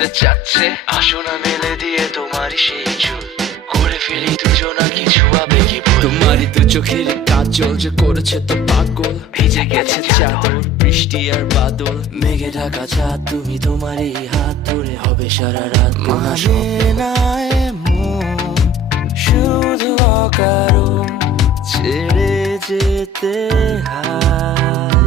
করতে চাচ্ছে, আসো না মেলে দিয়ে তোমারই সেই চুল, করে ফেলি দুজনা কিছু আবেগী ভুল। তোমারই দু চোখের কাজল যে করেছে তো পাগল, ভিজে গেছে চাদর বৃষ্টি আর বাদল, মেঘে ঢাকা চাঁদ তুমি তোমারই হাত ধরে হবে সারা রাত। মানে না এমন শুধু অকারণ ছেড়ে যেতে হয়।